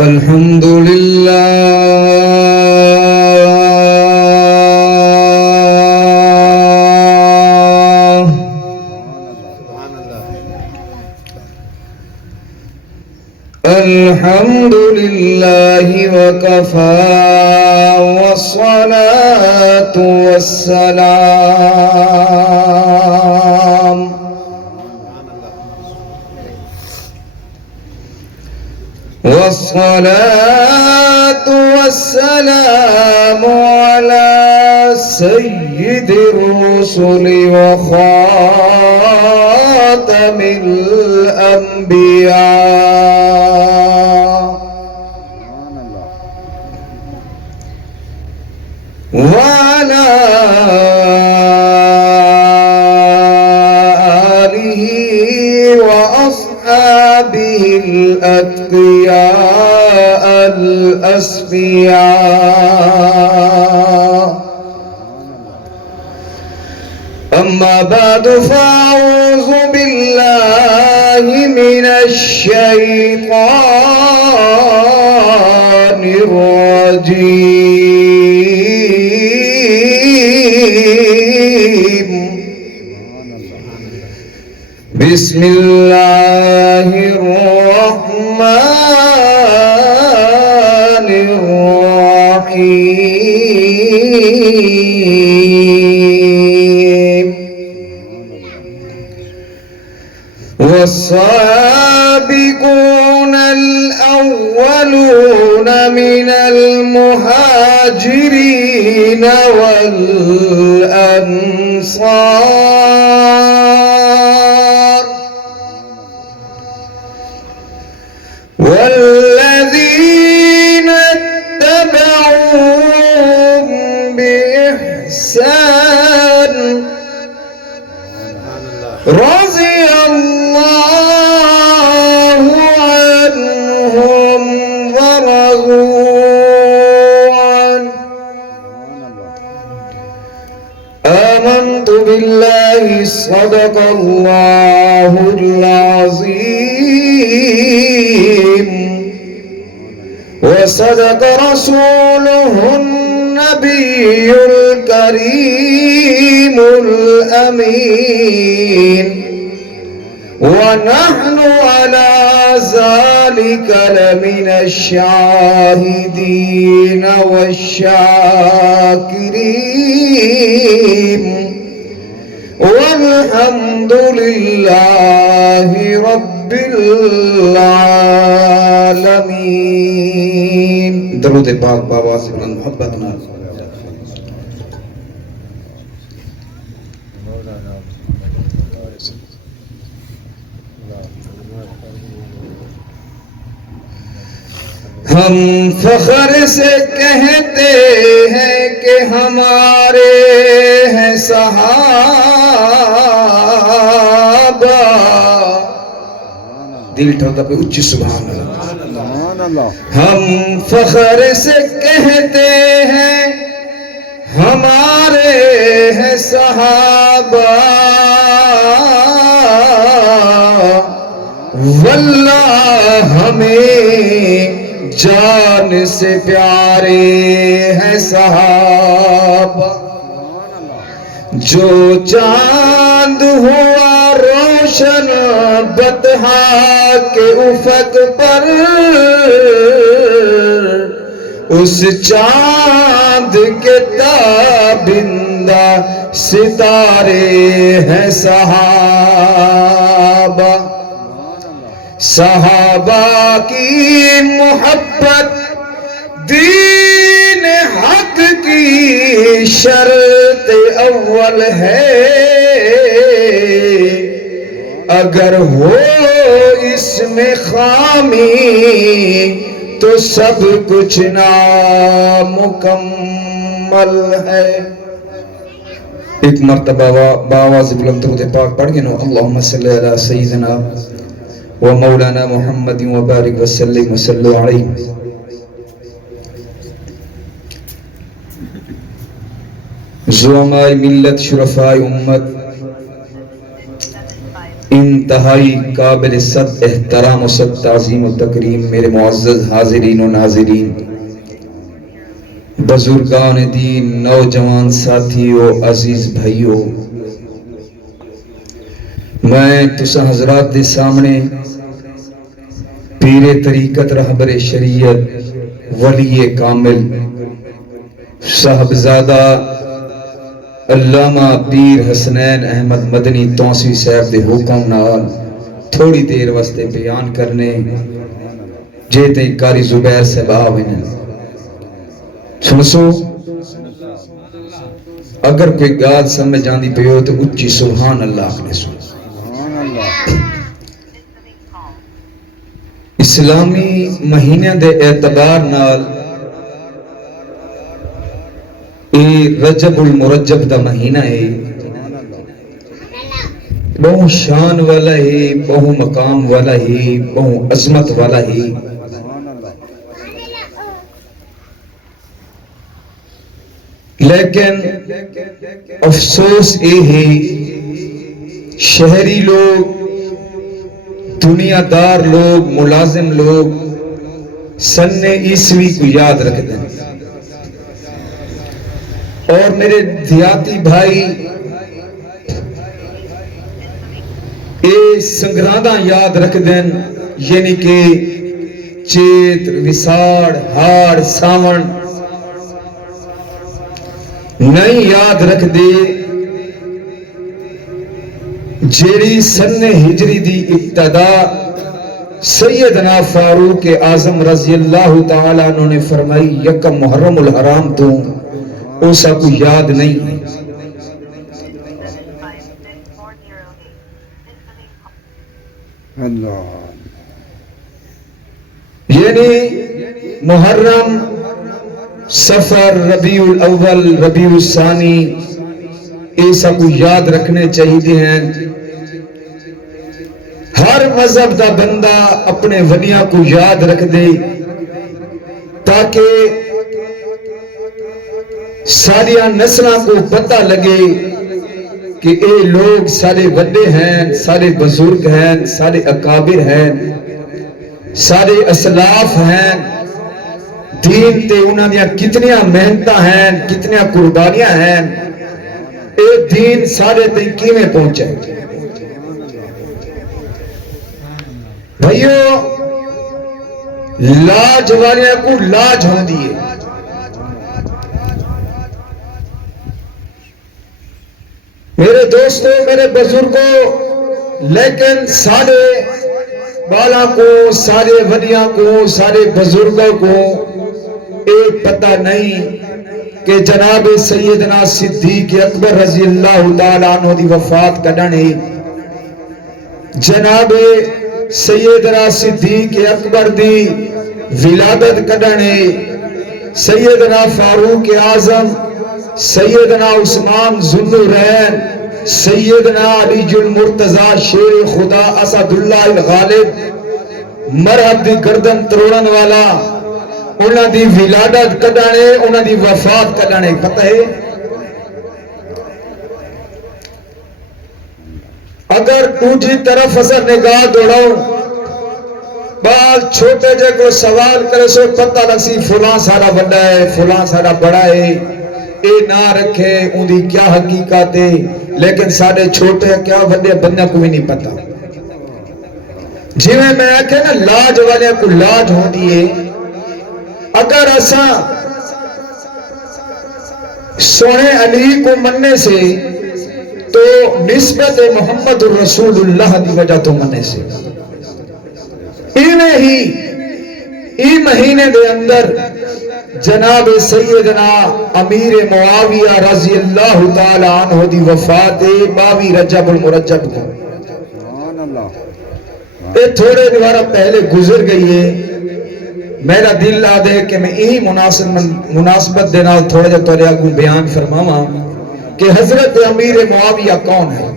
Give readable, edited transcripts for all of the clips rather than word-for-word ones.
الحمد لله الحمد لله وكفى والصلاة والسلام والصلاة والسلام على سيد الرسل وخاتم الأنبياء وعلى آله وأصحابه الأتقياء الأسفياء أما بعد فأعوذ بالله من الشيطان الرجيم بسم الله الرحمن الرحيم والسابقون الأولون من المهاجرين والأنصار والذين اتبعوهم بإحسان رضي الله عنهم ورضوا عنه آمنت بالله صدق الله العظيم وصدق رسوله النبي الكريم الأمين ونحن على ذلك لمن الشاهدين والشاكرين والحمد لله رب العالمين. درود پاک بآواز بلند محبت نال. ہم فخر سے کہتے ہیں کہ ہمارے ہیں صحابہ. دل ٹھوکا پہ اچھی سبحان اللہ. ہم فخر سے کہتے ہیں ہمارے ہیں صحابہ. واللہ ہمیں جان سے پیارے ہیں صحابہ. جو چاند ہوا روشن بطحا کے افق پر اس چاند کے تابندہ ستارے ہیں صحابہ. صحابہ کی محبت دین حق کی شرط اول ہے. اگر ہو اس میں خامی تو سب کچھ نامکمل ہے. ایک مرتبہ بآواز بلند درود پاک پڑھ کے نو اللہم صلی علی سیدنا ومولانا محمد وبارک وسلم وسلم علیہ. زعماء ملت شرفاء امت انتہائی قابل صد احترام و صد تعظیم و تکریم میرے معزز حاضرین و ناظرین، بزرگان دین، نوجوان ساتھیو، عزیز بھائیو، میں تسا حضرات دے سامنے پیر طریقت رہبر شریعت ولی کامل صاحبزادہ علامہ پیر حسنین احمد مدنی توسی صاحب دے حکم نال تھوڑی دیر واسطے بیان کرنے جیتے کاری زبیر صاحب آوین سنسو اگر کوئی گال سمجھ جاندی پیو تو اچھی سبحان اللہ اکھنے سو۔ اسلامی مہینے دے اعتبار نال رجب المرجب دا مہینہ ہے، بہو شان والا ہے، بہو مقام والا ہے، بہو عظمت والا ہے۔ لیکن افسوس یہ ہے شہری لوگ، دنیا دار لوگ، ملازم لوگ سن عیسوی کو یاد رکھ دیں، اور میرے دیہاتی بھائی اے سنگرادہ یاد رکھ دیں، یعنی کہ چیت، وساڑ، ہاڑ، ساون نہیں یاد رکھ دے جیڑی سن ہجری دی ابتدا سیدنا فاروق اعظم رضی اللہ تعالیٰ انہوں نے فرمائی یکم محرم الحرام تو اسا کو یاد نہیں ہے۔ یعنی محرم، سفر، ربیع الاول، ربیع الثانی ایسا کو یاد رکھنے چاہیے ہیں۔ ہر مذہب دا بندہ اپنے ولیاں کو یاد رکھ دے تاکہ ساری نسلوں کو پتہ لگے کہ اے لوگ سارے وڈے ہیں، سارے بزرگ ہیں، سارے اکابر ہیں، سارے اسلاف ہیں، دین تے انہاں دیا کتنیاں محنتاں ہیں، کتنیاں قربانیاں ہیں، اے دین سارے تے کیویں پہنچے۔ بھائیو لاج والیاں کو لاج ہوں دیئے، میرے دوستوں، میرے بزرگوں، لیکن سارے بالا کو، سارے ولیاں کو، سارے بزرگوں کو ایک پتہ نہیں کہ جناب سیدنا صدیق اکبر رضی اللہ تعالیٰ عنہ دی وفات کڈنے، جناب سیدنا صدیق اکبر دی ولادت کڈنے، سیدنا فاروق اعظم، سیدنا عثمان ذوالنورین، سیدنا علی المرتضی شیر خدا اسد اللہ الغالب مرحب دی گردن تروڑن والا، انہاں دی ولادت کڈنے، انہاں دی وفات کڈنے پتہ ہے۔ اگر دوسری طرف اثر نگاہ دوڑاؤں، بعض چھوٹے جے کو سوال کرے سو پتہ لگسی فلاں سارا بڑا ہے، فلاں سارا بڑا ہے، اے نہ رکھے ان دی کیا حقیقت ہے، لیکن سارے چھوٹے کیا بڑے بندہ کو بھی نہیں پتا۔ جی میں آکھے نا لاج والے کو لاج ہوں دیئے، اگر ایسا سونے علی کو مننے سے تو نسبت محمد رسول اللہ دی وجہ تو مننے سے انہیں ہی ای مہینے دے اندر جناب سیدنا امیر معاویہ رضی اللہ تعالی عنہ دی وفات 22 رجب المرجب کو، یہ تھوڑے دوارہ پہلے گزر گئی ہے۔ میرا دل لا دے کہ میں یہی مناسبت دینا تھوڑے جا تولیا کو بیان فرماواں کہ حضرت امیر معاویہ کون ہے۔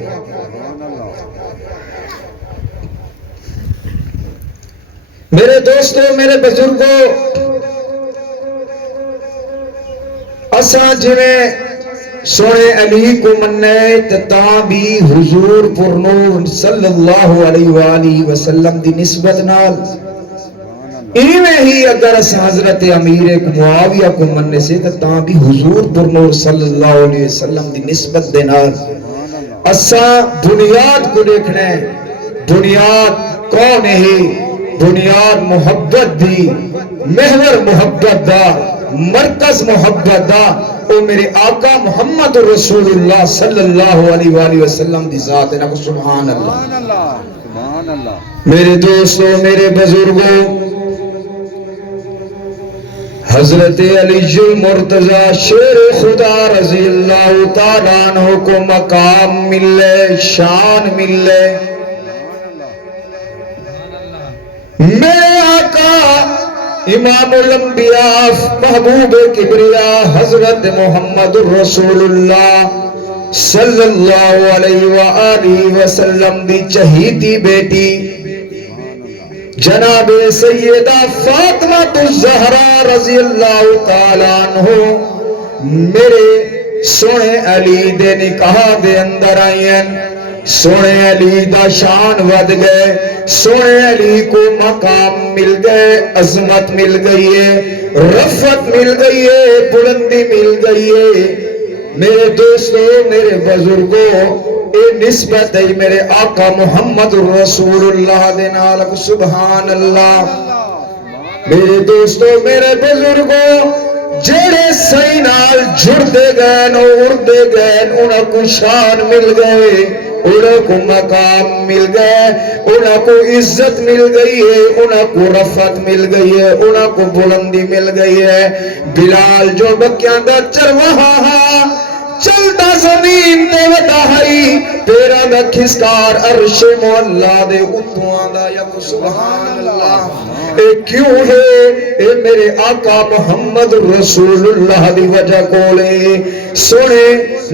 میرے دوستوں، میرے بزرگوں، اساں جنہیں سونے علی کو مننے تاں بھی حضور پر نور صلی اللہ علیہ وآلہ وسلم دی نسبت نال ایویں ہی اگر اس حضرت امیر معاویہ کو مننے سے تاں بھی حضور پر نور صلی اللہ علیہ وسلم دی نسبت دے نال اساں بنیاد کو دیکھنا ہے. بنیاد کون ہے؟ بنیاد محبت دی، محور محبت دا، مرکز محبت دا، او میرے آقا محمد رسول اللہ صلی اللہ علیہ وآلہ وسلم دی ذات ہے. نا سبحان اللہ. میرے دوستو، میرے بزرگوں، حضرت علی المرتضی شیر خدا رضی اللہ تعالیٰ عنہ کو مقام ملے، شان ملے. میرے آقا امام الانبیاء محبوب کبریا حضرت محمد رسول اللہ صلی اللہ علیہ وآلہ وسلم دی چہیتی بیٹی جناب سیدہ فاطمہ الزہرا رضی اللہ تعالیٰ عنہ میرے سونے علی دے نکاح دے اندر آئین. سونے علی دا شان ود گئے، سونے علی کو مقام مل گئے، عظمت مل گئی ہے، رفعت مل گئی ہے، بلندی مل گئی ہے. میرے دوستو، میرے بزرگوں، اے نسبت ہے میرے آقا محمد رسول اللہ دے نال. سبحان اللہ. میرے دوستو، میرے بزرگوں، جڑے صحیح نال جڑ دے گئے نو اڑ دے گئے، انہاں کو شان مل گئے، انہاں کو مقام مل گئے، انہاں کو عزت مل گئی ہے، انہاں کو رفعت مل گئی ہے، انہاں کو بلندی مل گئی ہے. بلال جو بکیاں دا چرواہا چلتا زمین تے وطاہی پیرا دا کھسکار عرش مولا دے اتواں دا. یا سبحان اللہ. اے کیوں ہے؟ اے میرے آقا محمد رسول اللہ دی وجہ کولے، سونے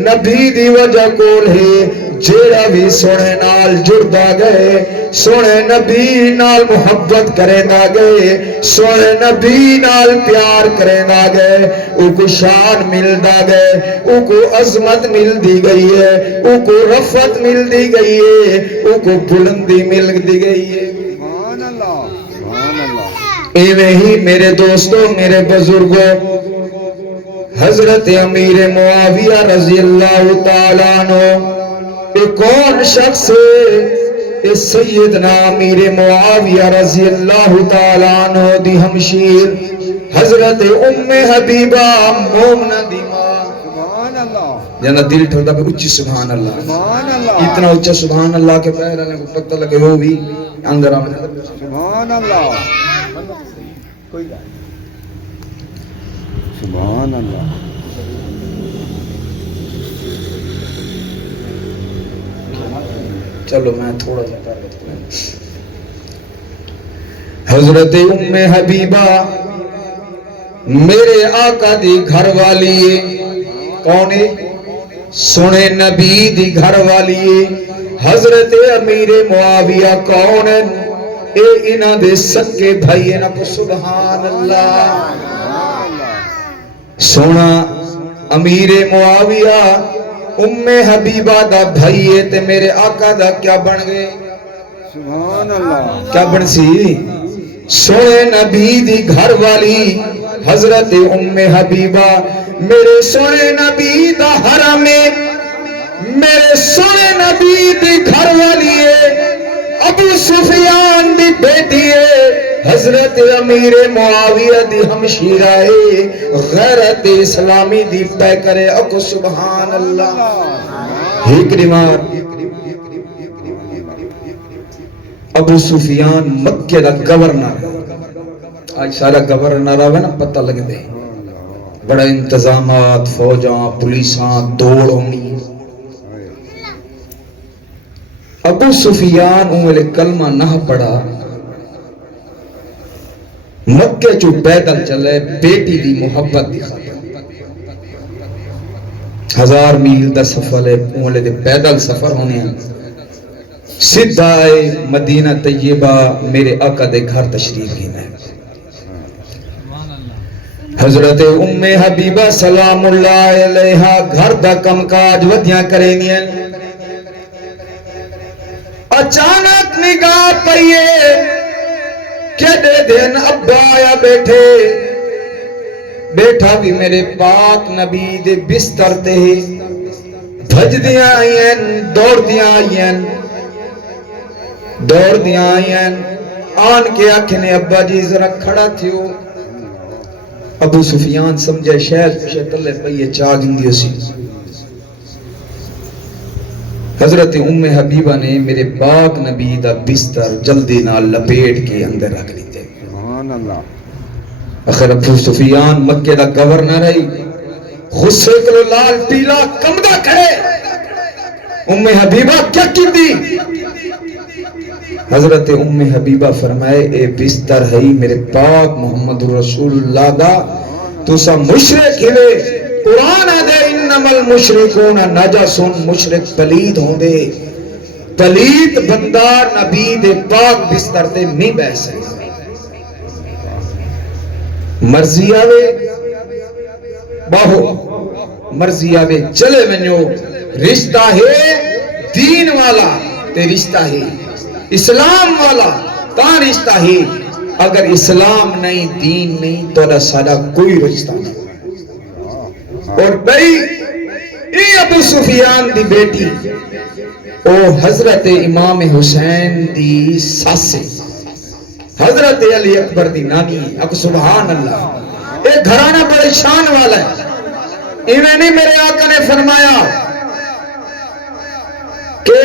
نبی دی وجہ کولے. جیڑا بھی سونے نال جڑدا گئے، سونے نبی نال محبت کرے نہ گئے، سونے نبی نال پیار کرے نہ گئے، او کو شان ملدا گئے، او کو عظمت مل دی گئی ہے، او کو رفعت مل دی گئی ہے، او کو بلندی مل دی گئی ہے. سبحان اللہ. سبحان اللہ. ایویں ہی میرے دوستوں، میرے بزرگوں، حضرت امیر معاویہ رضی اللہ تعالیٰ عنہ یہ کون شخص ہے؟ یہ سیدنا امیر معاویہ رضی اللہ تعالیٰ عنہ دی ہمشیر حضرت ام حبیبہ مومنہ دی ماں. سبحان اللہ. جانا دل ٹھوڑا پہ اچھی سبحان اللہ. سبحان اللہ. اتنا اچھا سبحان اللہ کے پہر آنے کو پتہ لگے ہو بھی اندر آمنے. سبحان اللہ. سبحان اللہ. چلو میں تھوڑا سا کر لیتا ہوں. حضرت ام حبیبہ میرے آقا دی گھر والی ہے. کون ہے؟ سنے نبی دی گھر والی ہے. حضرت امیر معاویہ کون ہے؟ اے انہاں دے سکے بھائی ہیں. نا سبحان اللہ. سونا امیر معاویہ ام حبیبہ دا بھائی ہے تے میرے آقا دا کیا بن گئے؟ سبحان اللہ. کیا بن سی؟ سونے نبی دی گھر والی حضرت ام حبیبہ میرے سونے نبی دا حرم ہے، میرے سونے نبی دی گھر والی ہے، ابو سفیان دی بیٹی ہے، حضرت امیر معاویہ دی ہمشیرہ ہے، غیرت اسلامی دی پہ کرے. اکو سبحان اللہ. ہکرمہ ابو سفیان مکہ دا گورنر. آج سارا گورنر آوے نا پتہ لگ دے، بڑا انتظامات، فوجاں، پولیساں، دوڑ ہونی. ابو سفیان انہوں کلمہ نہ پڑھا، مکہ چو پیدل چلے بیٹی دی محبت دی خاطر. 1000 میل دا سفر ہے، انہوں دے پیدل سفر ہونے ہیں. سدھا ہے مدینہ طیبہ میرے آقا دے گھر تشریف لینا ہے. حضرت ام حبیبہ سلام اللہ علیہا گھر دا کم کاج ودیاں کریں دیا اچانک نگاہ پئیے کہ دے دن ابا آیا بیٹھا بھی میرے پاک نبی دے بستر تے بھج دیاں دوڑ دیاں آئین آن کے آنکھنے ابا جی ذرا کھڑا تھیو ابو سفیان سمجھے شہد پشے تلے پئیے چاگن دیو سی حضرت ام حبیبہ نے میرے پاک نبی دا بستر جلدی نال لپیٹ کے اندر رکھ لیتے آخر ابو سفیان مکہ دا گورنر ہے غصے کلو لال پیلا کمدہ کھڑے ام حبیبہ کیا کی دی حضرت ام حبیبہ فرمائے اے بستر ہے میرے پاک محمد رسول اللہ دا تو سا مشرک ہوئے قرآن ہے دے انما المشرکون نجسن مشرک پلید ہوں دے پلید بندار نبی دے پاک بستر دے نہیں بہ سکتے مرضی آوے باہو مرضی آوے چلے منو رشتہ ہے دین والا تے رشتہ ہے اسلام والا تا رشتہ ہے اگر اسلام نہیں دین نہیں تو اللہ سادہ کوئی رشتہ نہیں اور بھئی اے ابو سفیان دی بیٹی او حضرت امام حسین دی ساسے حضرت علی اکبر دی نانی اب سبحان اللہ ایک گھرانہ بڑے شان والا ہے انہیں نہیں میرے آقا نے فرمایا کہ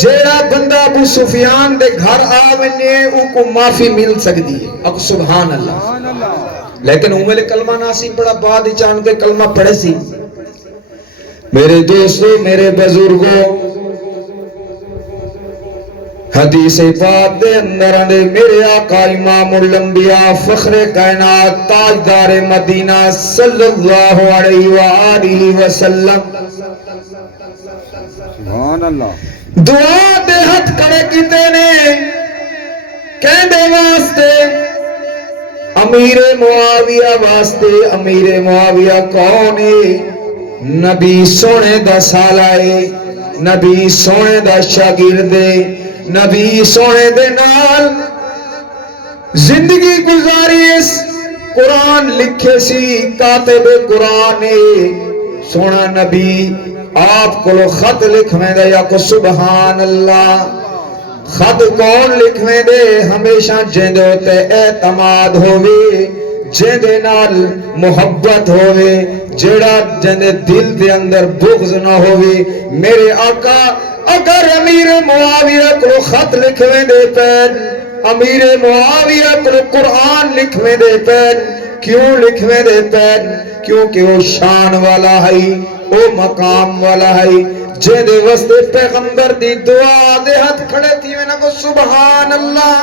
جیڑا بندہ ابو سفیان دے گھر آونے او کو معافی مل سکتی ہے اب سبحان اللہ لیکن امال کلمہ ناسی پڑا بعد ہی چاند کے کلمہ پڑھے سی میرے دوستو میرے بزرگوں حدیث پاک دے اندر اندے میرے آقا امام الانبیاء فخر کائنات تاجدار مدینہ صلی اللہ علیہ وآلہ وسلم سبحان اللہ دعا دے ہتھ کڑے کیتے نے کہندے واسطے امیر معاویہ واسطے امیر معاویہ کون ہے نبی سونے دا سالائے نبی سونے دا شاگردے نبی سونے دے نال زندگی گزاری اس قرآن لکھے سی کاتب قرآن سونا نبی آپ کو خط لکھویں دے یا کو سبحان اللہ خط کون لکھویں دے ہمیشہ جیندے ہوتے اعتماد ہوئے جیندے نال محبت ہوئے جیڑا جیندے دل دے اندر بغض نہ ہوئے میرے آقا اگر امیر معاویہ کو خط لکھویں دے پین امیر معاویہ کو قرآن لکھویں دے پین کیوں لکھویں دے پین کیونکہ وہ شان والا ہے وہ مقام والا ہے جے دے وستے پیغمبر دی دعا دے ہاتھ کھڑے تھی میں نہ کو سبحان اللہ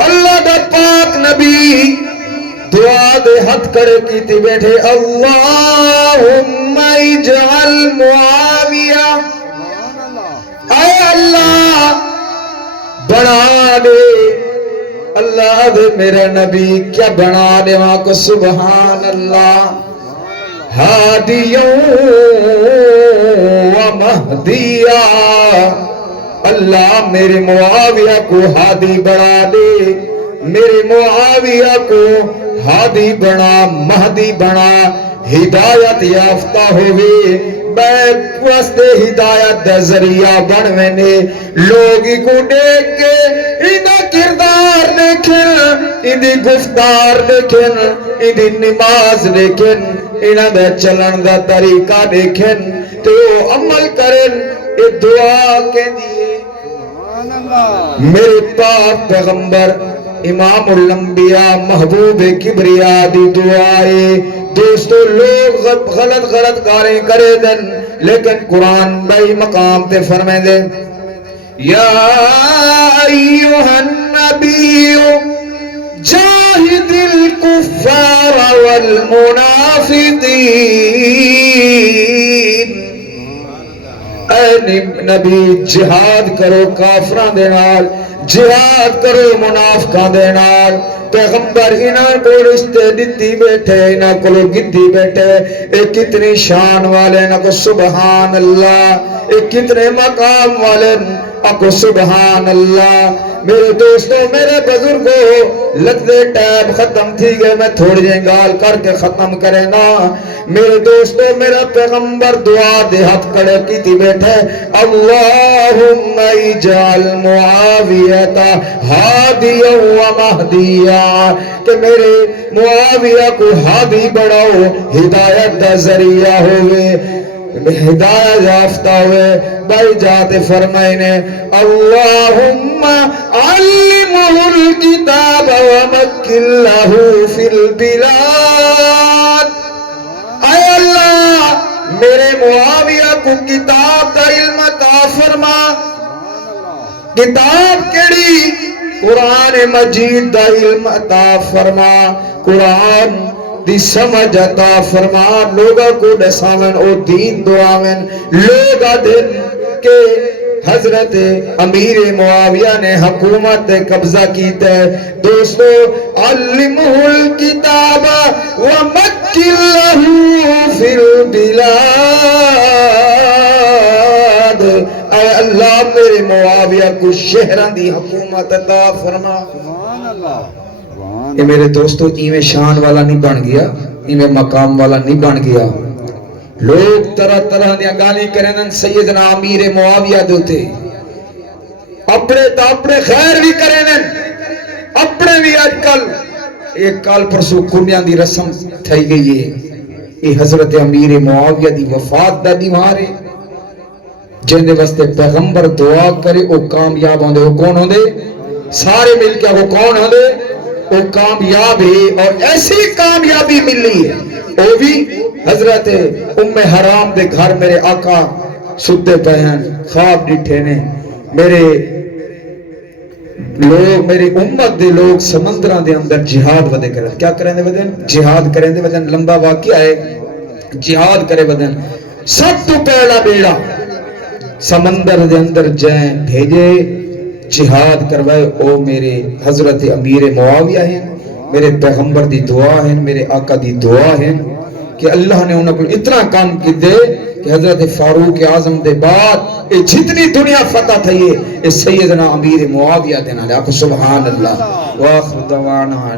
اللہ دا پاک نبی دعا دے ہاتھ کھڑے کی تھی بیٹھے اللہم اجعل معاویہ اے اللہ بنا دے اللہ دے میرے نبی کیا بنا دے وہاں کو سبحان اللہ ہادیوں و مہدیہ اللہ میرے معاویہ کو ہادی بنا دے میرے معاویہ کو ہادی بنا مہدی بنا ہدایت یافتہ ہوئے بیک واسطے ہدایت دا ذریعہ بنوینے لوگی کو دیکھ کے انہا کردار دیکھن انہی گفتار دیکھن انہی نماز دیکھن انہا دا چلن دا طریقہ دیکھن تو عمل کرن اے دعا کے دیئے میرے پاک پیغمبر امام الانبیاء محبوب کبریاء دی دعائے دوستو لوگ غلط کاریں کرے دن لیکن قرآن بھائی مقام تے فرمائے دے یا ایوہ النبی جاہد الکفار والمنافقین اے نبی جہاد کرو کافراں دے نال، جہاد کرو منافقاں دے نال۔ پیغمبر انہاں کو رشتے دتی بیٹھے، انہاں کو گدی بیٹھے، اے کتنی شان والے، انہاں کو سبحان اللہ، اے کتنے مقام والے، اکو سبحان اللہ۔ میرے دوستوں، میرے بزرگوں، لگتے ٹائم ختم تھی گئے، میں تھوڑی جائیں گال کر کے ختم کرے نا۔ میرے دوستوں، میرا پیغمبر دعا دے ہاتھ کڑے کی تھی بیٹھے، اللہم اجعل معاویتا ہادیا و مہدیا، کہ میرے معاویہ کو ہادی بڑھاؤ، ہدایت دا ذریعہ ہوئے، ہدایت یافتہ ہوئے۔ بھائی جاتے فرمائے نے اللہم علمہ الکتاب ومکن لہو فی البلاد، اے اللہ میرے معاویہ کو کتاب کا علم عطا فرما۔ کتاب کیڑی؟ قرآن مجید دا علم عطا فرما، قرآن دی سمجھ عطا فرما، لوگا کو دساون او دین دعاون۔ لوگا دن کہ حضرت امیر معاویہ نے حکومت قبضہ کیتا ہے۔ دوستو، علمہ الکتاب ومکن لہو فی البلاد، اے اللہ میرے معاویہ کو شہران دی حکومت عطا فرما۔ یہ میرے دوستو ایویں شان والا نہیں بن گیا، ایویں مقام والا نہیں بن گیا۔ لوگ طرح طرح دیا گالی کریں سیدنا امیر معاویہ دوتے، اپنے تا اپنے خیر بھی کریں، اپنے بھی آج کل ایک کال پرسو کنیاں دی رسم تھائی گئی ہے، یہ حضرت امیر معاویہ دی وفات دا دیوارے، جن دے واسطے پیغمبر دعا کرے وہ کامیاب ہوندے۔ وہ کون ہوندے؟ سارے مل کے وہ کون ہوندے؟ وہ کامیاب ہے، اور ایسی کامیابی ملی ہے وہ بھی حضرت ام حرام دے گھر میرے آقا ستے پہن خواب ڈٹھے نے، میرے لوگ، میری امت دے لوگ سمندران دے اندر جہاد ودے کریں۔ کیا کریں دے ودن؟ جہاد کریں دے ودن۔ لمبا واقعہ ہے، جہاد کرے ودن۔ سب تو پہلا بیڑا سمندر دے اندر جائیں بھیجے، جہاد کروائے، او میرے حضرت امیر معاویہ ہیں، میرے پیغمبر دی دعا ہیں، میرے آقا دی دعا ہیں کہ اللہ نے انہوں کو اتنا کام کی دے کہ حضرت فاروق اعظم دے بعد یہ جتنی دنیا فتح تھی یہ سیدنا امیر معاویہ دینا لے۔ آپ کو سبحان اللہ، وآخر دعوانا